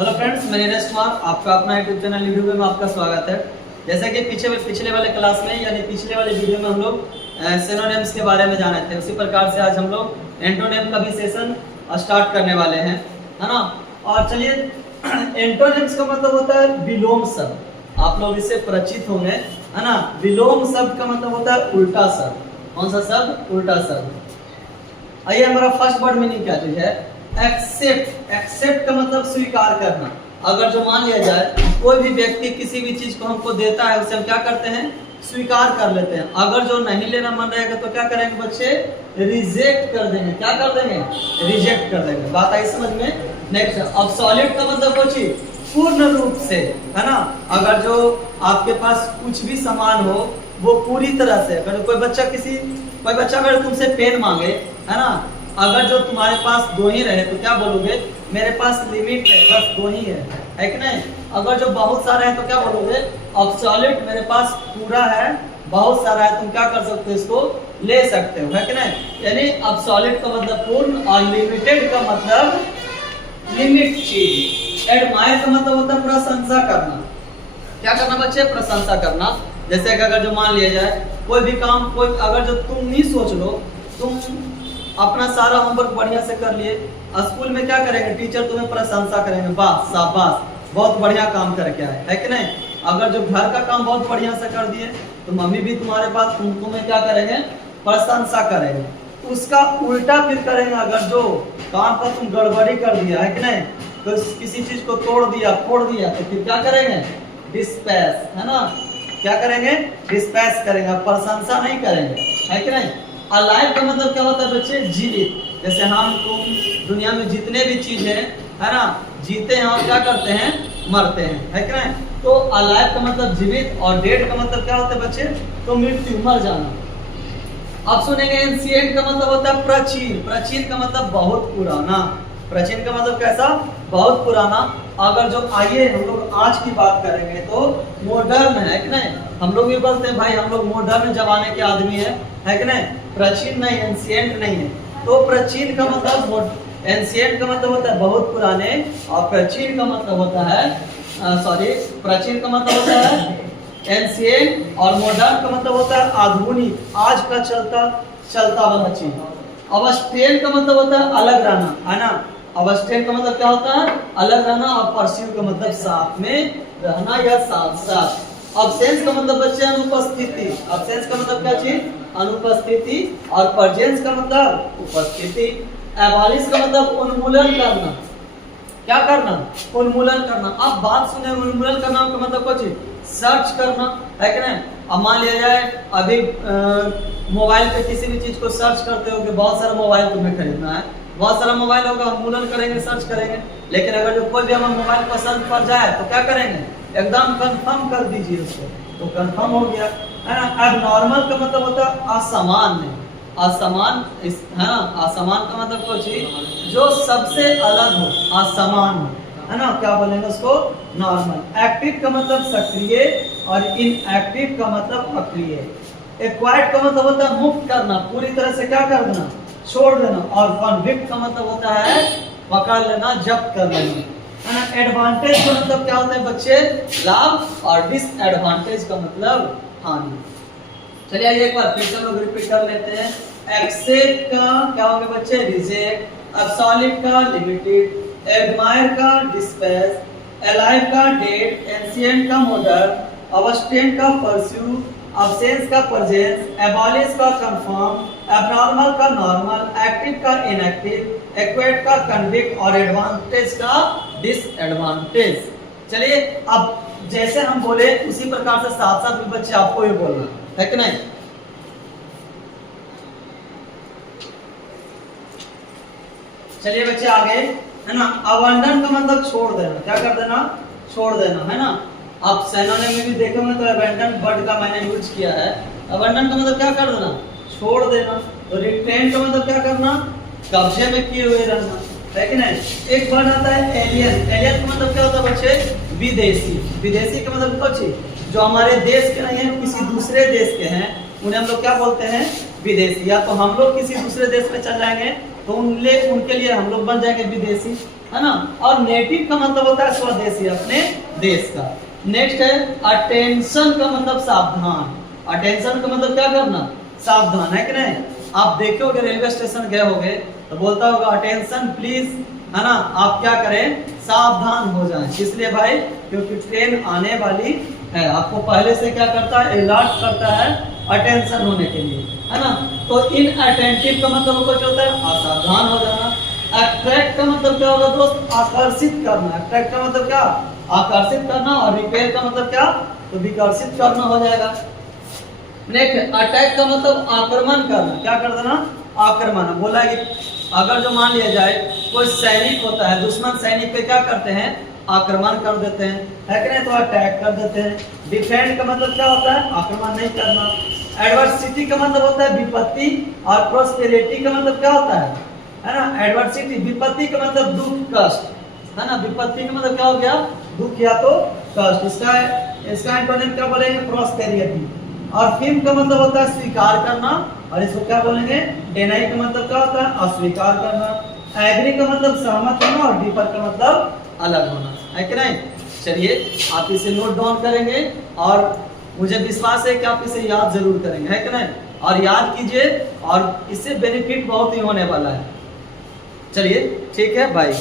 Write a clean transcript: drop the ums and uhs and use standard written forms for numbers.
Hello friends, मैं नीरज कुमार, आपका अपना यूट्यूब चैनल यूट्यूब में आपका स्वागत है। जैसा कि पिछले वाले क्लास में यानी पिछले वाले वीडियो में हम लोग सिनोनिम्स के बारे में जाने थे, उसी प्रकार से आज हम लोग एंटोनिम का भी सेशन स्टार्ट करने वाले हैं, है ना। और चलिए, एंटोनिम्स का मतलब होता है विलोम शब्द। आप लोग इससे परिचित होंगे, है ना। विलोम शब्द का मतलब होता है उल्टा शब्द। कौन सा शब्द? उल्टा शब्द। आइए, हमारा फर्स्ट वर्ड मीनिंग क्या चीज है? एक्सेप्ट। एक्सेप्ट का मतलब स्वीकार करना। अगर जो मान लिया जाए कोई भी व्यक्ति किसी भी चीज को हमको देता है, उसे हम क्या करते हैं? स्वीकार कर लेते हैं। अगर जो नहीं लेना मन रहेगा तो क्या करेंगे बच्चे? रिजेक्ट कर देंगे। क्या कर देंगे? रिजेक्ट कर देंगे। बात आई समझ में? नेक्स्ट, अब्सोल्यूट का मतलब वो चीज पूर्ण रूप से, है ना। अगर जो आपके पास कुछ भी सामान हो वो पूरी तरह से, अगर कोई बच्चा अगर तुमसे पेन मांगे, है ना, अगर जो तुम्हारे पास दो ही रहे तो क्या बोलोगे? मेरे पास लिमिट है, बस दो ही है कि नहीं। अगर जो बहुत सारे हैं तो क्या बोलोगे? अब्सोल्यूट, मेरे पास पूरा है, बहुत सारा है, तुम क्या कर सकते हो? इसको ले सकते हो, है कि नहीं। यानी अब्सोल्यूट का मतलब पूर्ण और लिमिटेड का मतलब लिमिट चीज। एडमायर का मतलब होता है प्रशंसा करना। क्या करना बच्चे? प्रशंसा करना। जैसे कि अगर जो मान लिया जाए कोई भी काम, कोई अगर जो तुम ही सोच लो, तुम अपना सारा होमवर्क बढ़िया से कर लिए, स्कूल में क्या करेंगे? टीचर तुम्हें प्रशंसा करेंगे, वाह शाबाश, बहुत बढ़िया काम करके आए, है कि नहीं। अगर जो घर का काम बहुत बढ़िया से कर दिए तो मम्मी भी तुम्हारे पास तुम्हें क्या करेंगे? प्रशंसा करेंगे। उसका उल्टा फिर करेंगे, अगर जो काम का तुम गड़बड़ी कर दिया, है कि नहीं, तो किसी चीज को तोड़ दिया, फोड़ दिया, तो फिर क्या करेंगे? डिस्पैच, है ना। क्या करेंगे? डिस्पैच करेंगे, प्रशंसा नहीं करेंगे, है कि नहीं। अलाइव का मतलब क्या होता है बच्चे? जीवित। जैसे हम तुम दुनिया में जितने भी चीज है ना, जीते हैं और क्या करते हैं? मरते हैं, है कि नहीं। तो अलाइव का मतलब जीवित, और डेड का मतलब क्या होता है बच्चे? तो मृत्यु, मर जाना। अब सुनेंगे एंशिएंट का मतलब होता है प्राचीन। प्राचीन का मतलब बहुत पुराना। प्राचीन का मतलब कैसा? बहुत पुराना। अगर जो आइए हम लोग आज की बात करेंगे तो मॉडर्न, है कि नहीं। हम लोग भी बोलते हैं भाई हम लोग मॉडर्न जमाने के आदमी है कि नहीं। प्राचीन नहीं, एंशिएंट नहीं है। तो प्राचीन का मतलब, एंशिएंट का मतलब होता है बहुत पुराने, और प्राचीन का मतलब होता है प्राचीन का मतलब होता है एंशिएंट, और मॉडर्न का मतलब होता है आधुनिक, आज का चलता वाला चीज। अबस्टेन का मतलब होता है अलग रहना, है ना। अबस्टेन का मतलब क्या होता है? अलग रहना। और परस्यू का मतलब साथ में रहना या साथ साथ। अब्सेंस का मतलब बच्चे अनुपस्थिति। अब्सेंस का मतलब क्या चीज? अनुपस्थिति। और प्रेजेंस का मतलब उपस्थिति। एबॉलिश का मतलब उन्मूलन करना। क्या करना? उन्मूलन करना। अब बात सुने, उन्मूलन करना का मतलब क्या चीज? सर्च करना, है कि नहीं। अब मान लिया जाए अभी मोबाइल पे किसी भी चीज को सर्च करते हो कि बहुत सारा मोबाइल तुम्हें खरीदना है, बहुत सारा मोबाइल होगा, उन्मूलन करेंगे, सर्च करेंगे। लेकिन अगर जो कोई भी हमें मोबाइल पसंद पड़ जाए तो क्या करेंगे? एकदम कंफर्म कर दीजिए उसको, तो कंफर्म हो गया, है ना। अब नॉर्मल का मतलब होता है असामान्य। असमान, है ना। असमान का मतलब कोई चीज जो सबसे अलग हो, असामान्य, है ना। क्या बोलेंगे उसको? नॉर्मल। एक्टिव का मतलब सक्रिय, और इनएक्टिव का मतलब अक्रिय। एक्वायर्ड का मतलब होता है मुक्त करना, पूरी तरह से क्या कर देना? छोड़ देना। और कॉन्विक्ट का मतलब होता है पकड़ लेना, जब्त कर लेना, है ना। एडवांटेज का मतलब क्या होता है बच्चे? लाभ। और डिसएडवांटेज का मतलब हानि। चलिए आइए एक बार फिर से हम लोग रिपीट कर लेते हैं। एक्सेप्ट का क्या होगा बच्चे? रिजेक्ट। अब्सोल्यूट का लिमिटेड। एडमायर का डिस्पैच। अलाइव का डेड। एंशिएंट का मॉडर्न। अबस्टेन का परस्यू। अब्सेंस का प्रेजेंस। एबॉलिश का कंफर्म। एबनॉर्मल का नॉर्मल। एक्टिव का इनएक्टिव। एक्वायर्ड का कन्विक्ट। और एडवांटेज का डिसएडवांटेज। चलिए, अब जैसे हम बोले उसी प्रकार से साथ साथ भी बच्चे आपको ही बोलना है कि नहीं। चलिए बच्चे आगे, है ना। अबंडन का मतलब छोड़ देना। क्या कर देना? छोड़ देना, है ना। आप सिनोनिम में भी देखोगे तो अबंडन वर्ड का मैंने यूज किया है। अबंडन का मतलब क्या कर देना? छोड़ देना। तो रिटेन का मतलब क्या करना? कब्जे में किए हुए रहना, है कि नहीं। एक वर्ड आता है एलियन। एलियन का मतलब क्या होता है बच्चे? विदेशी। विदेशी का मतलब क्या चीज? जो हमारे देश के नहीं है, किसी दूसरे देश के हैं, उन्हें हम लोग क्या बोलते हैं? विदेशी। या तो हम लोग किसी दूसरे देश में चल जाएंगे तो उनके लिए हम लोग बन जाएंगे विदेशी, है ना। और नेटिव का मतलब होता है स्वदेशी, अपने देश का। नेक्स्ट है अटेंशन का मतलब सावधान। अटेंशन का मतलब क्या करना, सावधान, है कि नहीं। आप देखे होगे रेलवे स्टेशन गए होगे तो बोलता होगा अटेंशन प्लीज, है ना। आप क्या करें, सावधान हो जाएं। इसलिए भाई क्योंकि ट्रेन आने वाली है, आपको पहले से क्या करता है, अलर्ट करता है अटेंशन होने के लिए, है ना। तो इन अटेंटिव का मतलब कुछ होता है असावधान हो जाना। अट्रैक्ट का मतलब क्या होगा दोस्त, आकर्षित करना। अट्रैक्ट का मतलब क्या, आकर्षित करना। और रिपेयर का मतलब क्या, तो विकर्षित करना हो जाएगा। नेक्स्ट अटैक का मतलब आक्रमण करना। क्या कर देना, आक्रमण। बोला कि अगर जो मान लिया जाए कोई सैनिक होता है, दुश्मन सैनिक पे क्या करते हैं, आक्रमण कर देते हैं, है कि नहीं, तो अटैक कर देते हैं। डिफेंड का मतलब क्या होता है, आक्रमण नहीं करना। एडवर्सिटी का मतलब होता है विपत्ति। और प्रोस्पेरिटी का मतलब क्या होता है ना। एडवर्सिटी विपत्ति का मतलब दुख कष्ट, है ना। विपत्ति का मतलब क्या हो गया, दुख या तो कष्ट। इसका एंटोनिम क्या बोलेंगे, प्रोस्पेरिटी। और फिल्म का मतलब होता है स्वीकार करना, और इसको क्या बोलेंगे, डेनाई का मतलब क्या होता है, अस्वीकार करना। एग्री का मतलब सहमत होना, और डिफर का मतलब अलग होना, है कि नहीं। चलिए आप इसे नोट डाउन करेंगे, और मुझे विश्वास है कि आप इसे याद जरूर करेंगे, है कि नहीं। और याद कीजिए, और इससे बेनिफिट बहुत ही होने वाला है। चलिए ठीक है, बाय।